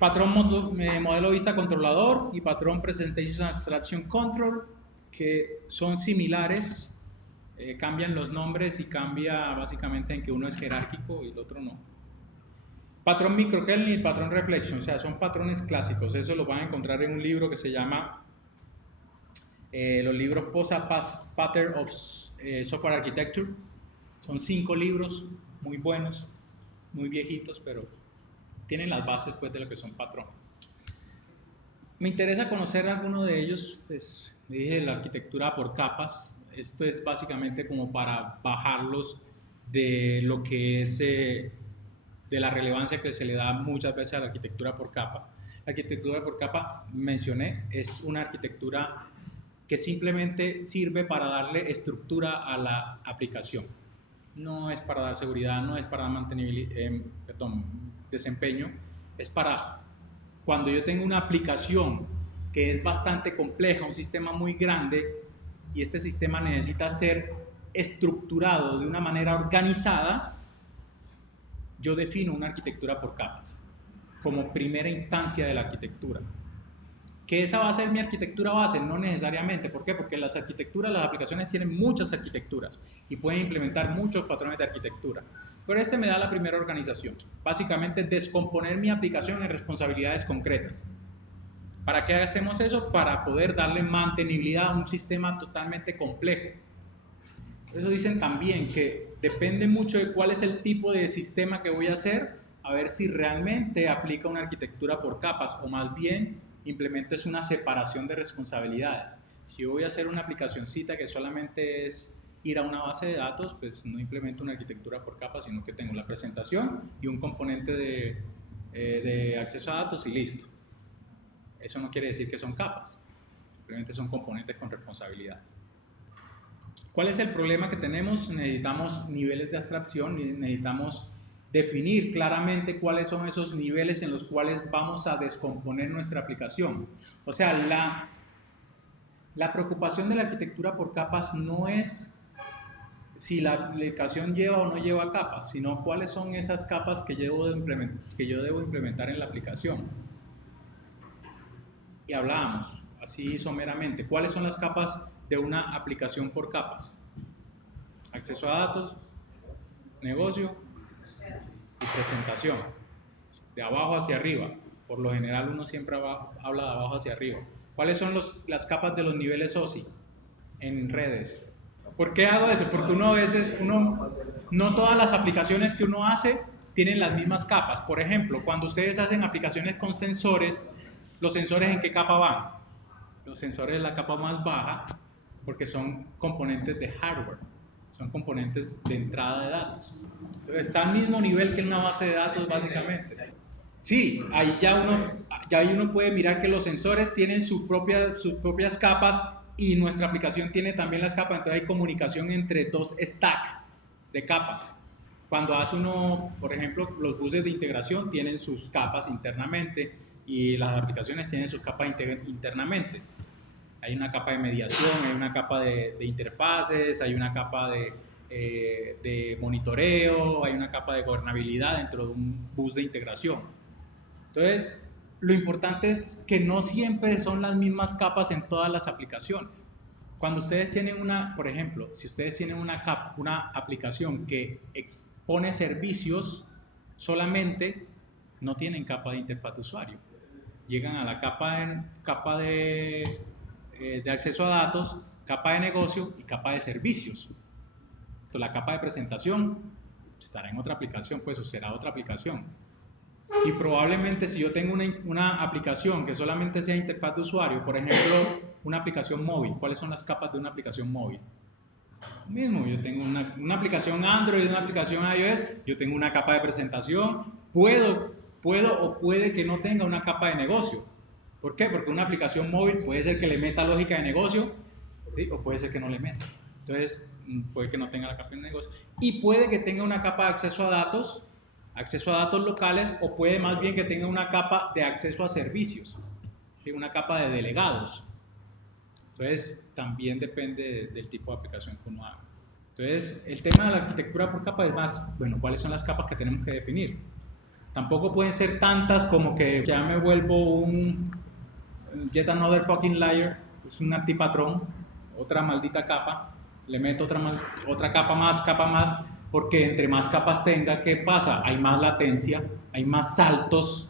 Modelo vista controlador y patrón Presentation Abstraction Control, que son similares, cambian los nombres y cambia básicamente en que uno es jerárquico y el otro no. Patrón microkernel y patrón reflection, o sea, son patrones clásicos. Eso lo van a encontrar en un libro que se llama los libros POSA Pattern of Software Architecture. Son 5 libros muy buenos, muy viejitos, pero tienen las bases pues, de lo que son patrones. Me interesa conocer alguno de ellos, pues le dije la arquitectura por capas. Esto es básicamente como para bajarlos de lo que es de la relevancia que se le da muchas veces a la arquitectura por capa. La arquitectura por capa, mencioné, es una arquitectura que simplemente sirve para darle estructura a la aplicación. No es para dar seguridad, no es para dar desempeño, es para cuando yo tengo una aplicación que es bastante compleja, un sistema muy grande, y este sistema necesita ser estructurado de una manera organizada, yo defino una arquitectura por capas, como primera instancia de la arquitectura. ¿Que esa va a ser mi arquitectura base? No necesariamente. ¿Por qué? Porque las arquitecturas, las aplicaciones tienen muchas arquitecturas y pueden implementar muchos patrones de arquitectura. Pero este me da la primera organización. Básicamente descomponer mi aplicación en responsabilidades concretas. ¿Para qué hacemos eso? Para poder darle mantenibilidad a un sistema totalmente complejo. Por eso dicen también que depende mucho de cuál es el tipo de sistema que voy a hacer, a ver si realmente aplica una arquitectura por capas o más bien implemento es una separación de responsabilidades. Si yo voy a hacer una aplicacioncita que solamente es ir a una base de datos, pues no implemento una arquitectura por capas, sino que tengo la presentación y un componente de acceso a datos y listo. Eso no quiere decir que son capas, simplemente son componentes con responsabilidades. ¿Cuál es el problema que tenemos? Necesitamos niveles de abstracción, necesitamos definir claramente cuáles son esos niveles en los cuales vamos a descomponer nuestra aplicación. O sea, la preocupación de la arquitectura por capas no es si la aplicación lleva o no lleva capas, sino cuáles son esas capas que yo debo implementar en la aplicación. Y hablábamos así someramente, ¿cuáles son las capas de una aplicación por capas? Acceso a datos, negocio y presentación, de abajo hacia arriba. Por lo general uno siempre habla de abajo hacia arriba. ¿Cuáles son las capas de los niveles OSI en redes? ¿Por qué hago eso? Porque uno a veces, no todas las aplicaciones que uno hace tienen las mismas capas. Por ejemplo, cuando ustedes hacen aplicaciones con sensores, ¿los sensores en qué capa van? Los sensores en la capa más baja, porque son componentes de hardware, son componentes de entrada de datos. Está al mismo nivel que en una base de datos, básicamente. Sí, ahí ya uno puede mirar que los sensores tienen sus propias capas y nuestra aplicación tiene también las capas, entonces hay comunicación entre dos stacks de capas. Cuando hace uno, por ejemplo, los buses de integración tienen sus capas internamente y las aplicaciones tienen sus capas internamente. Hay una capa de mediación, hay una capa de interfaces, hay una capa de monitoreo, hay una capa de gobernabilidad dentro de un bus de integración. Entonces, lo importante es que no siempre son las mismas capas en todas las aplicaciones. Cuando ustedes tienen por ejemplo, si ustedes tienen una aplicación que expone servicios, solamente no tienen capa de interfaz de usuario. Llegan a la capa de acceso a datos, capa de negocio y capa de servicios. Entonces, la capa de presentación estará en otra aplicación, pues, o será otra aplicación. Y probablemente si yo tengo una aplicación que solamente sea interfaz de usuario, por ejemplo, una aplicación móvil, ¿cuáles son las capas de una aplicación móvil? Lo mismo, yo tengo una aplicación Android, una aplicación iOS, yo tengo una capa de presentación, puedo o puede que no tenga una capa de negocio. ¿Por qué? Porque una aplicación móvil puede ser que le meta lógica de negocio, ¿sí? O puede ser que no le meta. Entonces, puede que no tenga la capa de negocio. Y puede que tenga una capa de acceso a datos locales, o puede más bien que tenga una capa de acceso a servicios, ¿sí? Una capa de delegados. Entonces, también depende del tipo de aplicación que uno haga. Entonces, el tema de la arquitectura por capa es más, bueno, ¿cuáles son las capas que tenemos que definir? Tampoco pueden ser tantas como que ya me vuelvo un yet another fucking liar, es un antipatrón, otra maldita capa, le meto otra capa más, porque entre más capas tenga, ¿qué pasa? Hay más latencia, hay más saltos,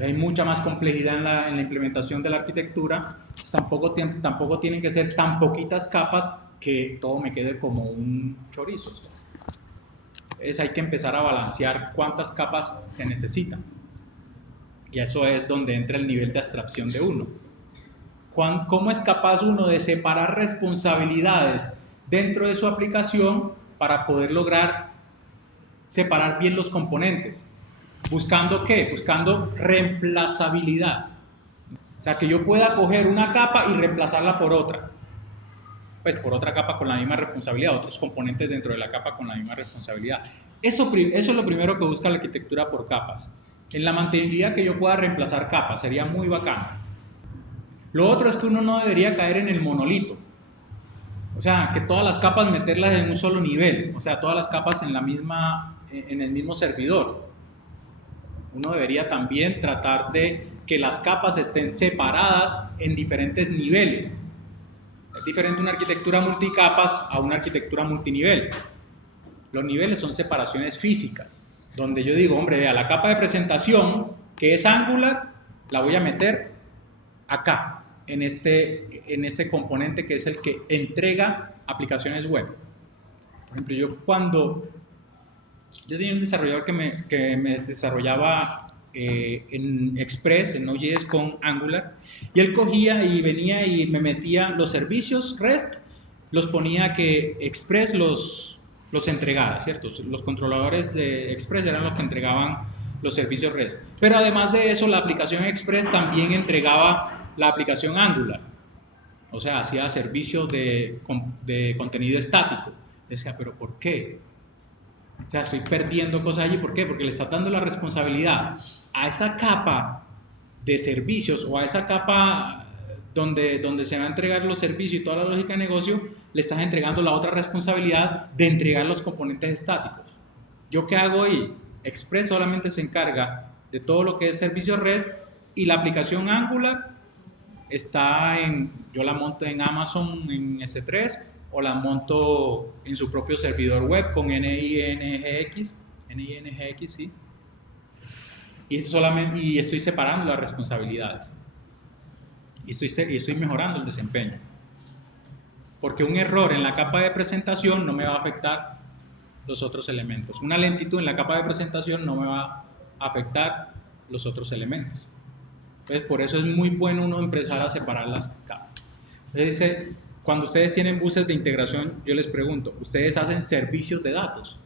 hay mucha más complejidad en la implementación de la arquitectura. Tampoco tienen que ser tan poquitas capas que todo me quede como un chorizo. Entonces hay que empezar a balancear cuántas capas se necesitan. Y eso es donde entra el nivel de abstracción de uno. ¿Cómo es capaz uno de separar responsabilidades dentro de su aplicación para poder lograr separar bien los componentes? ¿Buscando qué? Buscando reemplazabilidad. O sea, que yo pueda coger una capa y reemplazarla por otra. Pues por otra capa con la misma responsabilidad, otros componentes dentro de la capa con la misma responsabilidad. Eso es lo primero que busca la arquitectura por capas. En la mantenibilidad que yo pueda reemplazar capas, sería muy bacano. Lo otro es que uno no debería caer en el monolito. O sea, que todas las capas meterlas en un solo nivel. O sea, todas las capas en el mismo servidor. Uno debería también tratar de que las capas estén separadas en diferentes niveles. Es diferente una arquitectura multicapas a una arquitectura multinivel. Los niveles son separaciones físicas, donde yo digo, hombre, vea, la capa de presentación, que es Angular, la voy a meter acá, en este componente que es el que entrega aplicaciones web. Por ejemplo, yo tenía un desarrollador que me desarrollaba en Express, en Node.js con Angular, y él cogía y venía y me metía los servicios REST, los ponía que Express los entregara, ¿cierto? Los controladores de Express eran los que entregaban los servicios REST. Pero además de eso, la aplicación Express también entregaba la aplicación Angular. O sea, hacía servicios de contenido estático. Decía, pero ¿por qué? O sea, estoy perdiendo cosas allí. ¿Por qué? Porque le estás dando la responsabilidad a esa capa de servicios o a esa capa donde se va a entregar los servicios y toda la lógica de negocio, le estás entregando la otra responsabilidad de entregar los componentes estáticos. ¿Yo qué hago ahí? Express solamente se encarga de todo lo que es servicio REST y la aplicación Angular yo la monto en Amazon en S3 o la monto en su propio servidor web con NINGX, sí, y estoy separando las responsabilidades y estoy mejorando el desempeño. Porque un error en la capa de presentación no me va a afectar los otros elementos. Una lentitud en la capa de presentación no me va a afectar los otros elementos. Entonces, por eso es muy bueno uno empezar a separar las capas. Entonces, cuando ustedes tienen buses de integración, yo les pregunto, ¿ustedes hacen servicios de datos?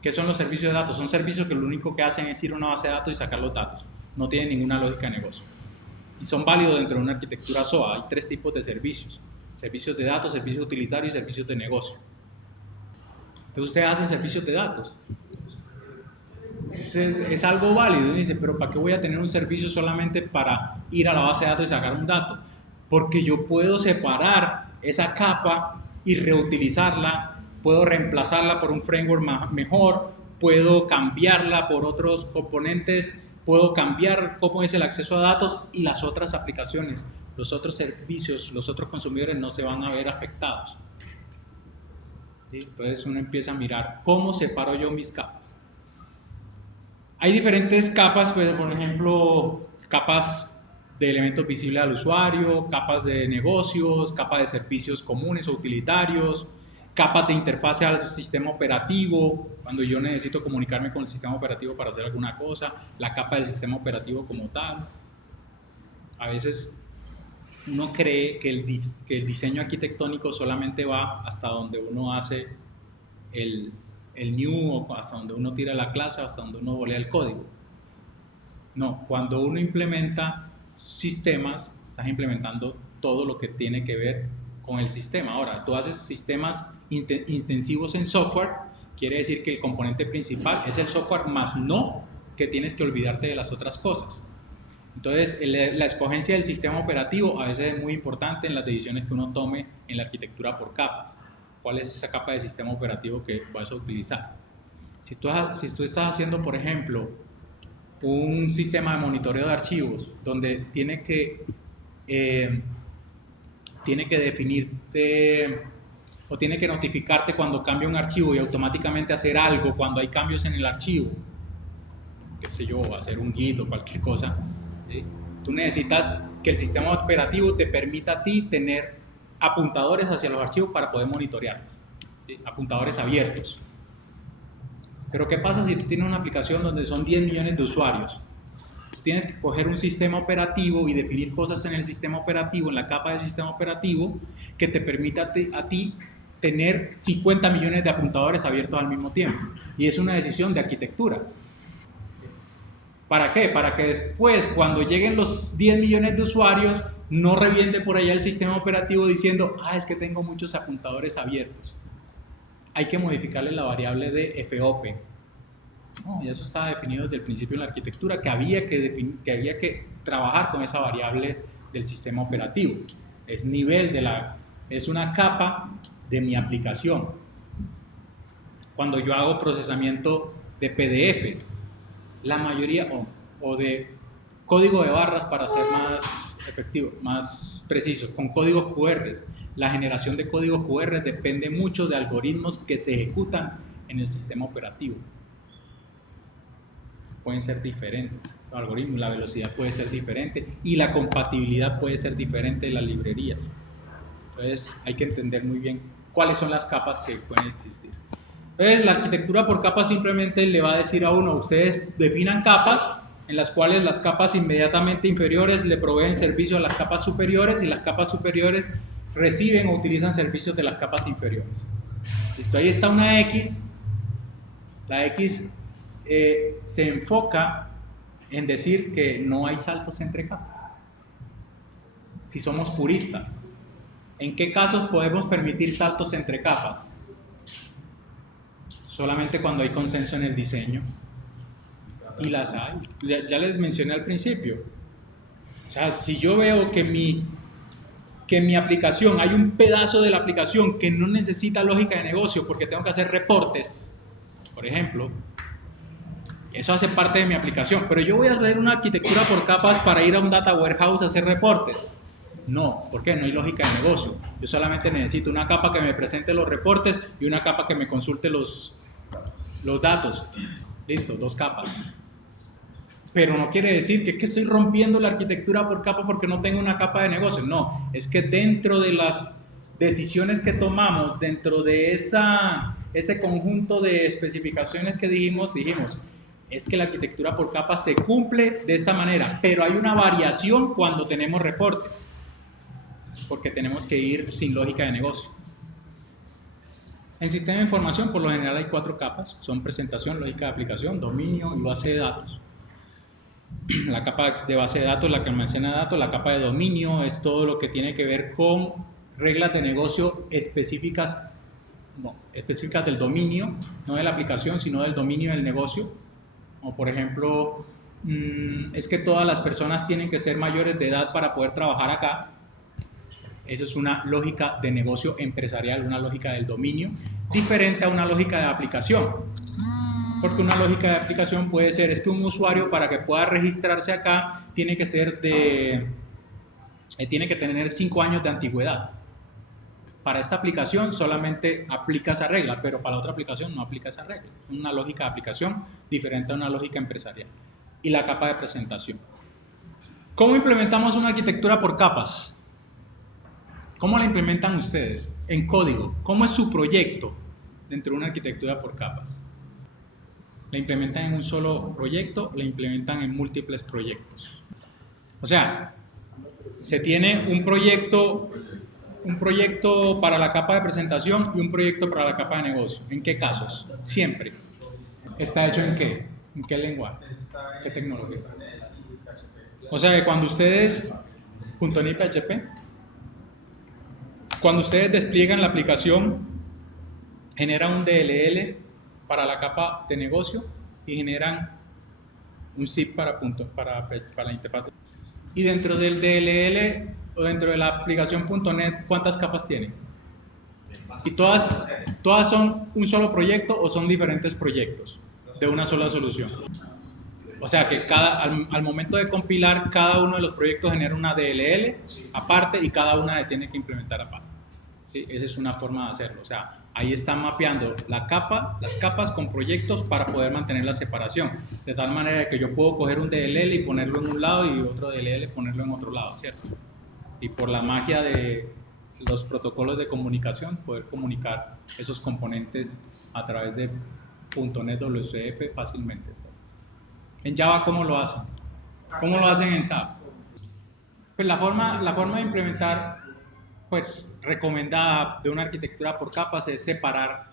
¿Qué son los servicios de datos? Son servicios que lo único que hacen es ir a una base de datos y sacar los datos. No tienen ninguna lógica de negocio. Y son válidos dentro de una arquitectura SOA. Hay 3 tipos de servicios. Servicios de datos, servicios utilitarios y servicios de negocio. Entonces, ustedes hacen servicios de datos. Es algo válido. Y dice, pero ¿para qué voy a tener un servicio solamente para ir a la base de datos y sacar un dato? Porque yo puedo separar esa capa y reutilizarla, puedo reemplazarla por un framework mejor, puedo cambiarla por otros componentes, puedo cambiar cómo es el acceso a datos y las otras aplicaciones, los otros servicios, los otros consumidores no se van a ver afectados. ¿Sí? Entonces uno empieza a mirar cómo separo yo mis capas. Hay diferentes capas, pues, por ejemplo, capas de elementos visibles al usuario, capas de negocios, capas de servicios comunes o utilitarios, capas de interfase al sistema operativo, cuando yo necesito comunicarme con el sistema operativo para hacer alguna cosa, la capa del sistema operativo como tal. A veces uno cree que el diseño arquitectónico solamente va hasta donde uno hace el new, o hasta donde uno tira la clase, hasta donde uno volea el código. No, cuando uno implementa sistemas, estás implementando todo lo que tiene que ver con el sistema. Ahora, tú haces sistemas intensivos en software, quiere decir que el componente principal es el software, más no que tienes que olvidarte de las otras cosas. Entonces, la escogencia del sistema operativo a veces es muy importante en las decisiones que uno tome en la arquitectura por capas. ¿Cuál es esa capa de sistema operativo que vas a utilizar? Si tú estás haciendo, por ejemplo, un sistema de monitoreo de archivos donde eh, tiene que definirte o tiene que notificarte cuando cambia un archivo y automáticamente hacer algo cuando hay cambios en el archivo, qué sé yo, hacer un git o cualquier cosa, ¿sí? Tú necesitas que el sistema operativo te permita a ti tener apuntadores hacia los archivos para poder monitorearlos, ¿sí? Apuntadores abiertos. Pero ¿qué pasa si tú tienes una aplicación donde son 10 millones de usuarios? Tú tienes que coger un sistema operativo y definir cosas en el sistema operativo, en la capa del sistema operativo, que te permita a ti tener 50 millones de apuntadores abiertos al mismo tiempo. Y es una decisión de arquitectura. ¿Para qué? Para que después, cuando lleguen los 10 millones de usuarios, no reviente por allá el sistema operativo diciendo, es que tengo muchos apuntadores abiertos. Hay que modificarle la variable de FOP. No, y eso estaba definido desde el principio en la arquitectura, que había que trabajar con esa variable del sistema operativo. Es una capa de mi aplicación. Cuando yo hago procesamiento de PDFs, la mayoría, o de código de barras para ser más efectivo, más preciso, con códigos QR. La generación de códigos QR depende mucho de algoritmos que se ejecutan en el sistema operativo. Pueden ser diferentes, los algoritmos, la velocidad puede ser diferente y la compatibilidad puede ser diferente de las librerías. Entonces hay que entender muy bien cuáles son las capas que pueden existir. Entonces la arquitectura por capas simplemente le va a decir a uno, ustedes definan capas en las cuales las capas inmediatamente inferiores le proveen servicio a las capas superiores y las capas superiores reciben o utilizan servicios de las capas inferiores. Listo, ahí está una X. La X se enfoca en decir que no hay saltos entre capas. Si somos puristas, ¿en qué casos podemos permitir saltos entre capas? Solamente cuando hay consenso en el diseño. Y las hay. Ya les mencioné al principio. O sea, si yo veo que mi aplicación, hay un pedazo de la aplicación que no necesita lógica de negocio porque tengo que hacer reportes, por ejemplo, eso hace parte de mi aplicación, pero yo voy a hacer una arquitectura por capas para ir a un data warehouse a hacer reportes. No, ¿por qué? No hay lógica de negocio. Yo solamente necesito una capa que me presente los reportes y una capa que me consulte los datos. Listo, dos capas. Pero no quiere decir que estoy rompiendo la arquitectura por capa porque no tengo una capa de negocio. No, es que dentro de las decisiones que tomamos, dentro de ese conjunto de especificaciones que dijimos, es que la arquitectura por capa se cumple de esta manera, pero hay una variación cuando tenemos reportes, porque tenemos que ir sin lógica de negocio. En sistema de información, por lo general, hay 4 capas, son presentación, lógica de aplicación, dominio y base de datos. La capa de base de datos, la que almacena datos, la capa de dominio es todo lo que tiene que ver con reglas de negocio específicas, específicas del dominio, no de la aplicación, sino del dominio del negocio. Como por ejemplo, es que todas las personas tienen que ser mayores de edad para poder trabajar acá. Eso es una lógica de negocio empresarial, una lógica del dominio, diferente a una lógica de aplicación. Porque una lógica de aplicación puede ser, es que un usuario para que pueda registrarse acá tiene que tiene que tener 5 años de antigüedad. Para esta aplicación solamente aplica esa regla, pero para la otra aplicación no aplica esa regla. Una lógica de aplicación diferente a una lógica empresarial. Y la capa de presentación. ¿Cómo implementamos una arquitectura por capas? ¿Cómo la implementan ustedes? En código. ¿Cómo es su proyecto dentro de una arquitectura por capas? ¿La implementan en un solo proyecto? ¿La implementan en múltiples proyectos? O sea, se tiene un proyecto para la capa de presentación y un proyecto para la capa de negocio. ¿En qué casos? Siempre. ¿Está hecho en qué? ¿En qué lenguaje? ¿Qué tecnología? O sea, que cuando ustedes, .NET PHP, cuando ustedes despliegan la aplicación, generan un DLL para la capa de negocio y generan un zip para la interfaz. Y dentro del DLL o dentro de la aplicación .NET, ¿cuántas capas tiene? ¿Y todas son un solo proyecto o son diferentes proyectos de una sola solución? O sea que al momento de compilar, cada uno de los proyectos genera una DLL aparte y cada una la tiene que implementar aparte. ¿Sí? Esa es una forma de hacerlo. O sea, ahí están mapeando las capas con proyectos para poder mantener la separación. De tal manera que yo puedo coger un DLL y ponerlo en un lado y otro DLL y ponerlo en otro lado, ¿cierto? Y por la magia de los protocolos de comunicación, poder comunicar esos componentes a través de .NET WCF fácilmente, ¿cierto? En Java, ¿cómo lo hacen? ¿Cómo lo hacen en SAP? Pues la forma de implementar, pues recomendada de una arquitectura por capas es separar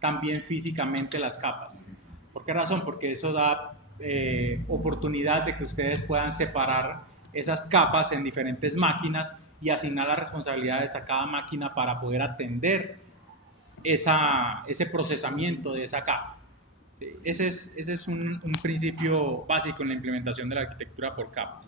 también físicamente las capas. ¿Por qué razón? Porque eso da oportunidad de que ustedes puedan separar esas capas en diferentes máquinas y asignar las responsabilidades a cada máquina para poder atender ese procesamiento de esa capa. ¿Sí? Ese es un principio básico en la implementación de la arquitectura por capas.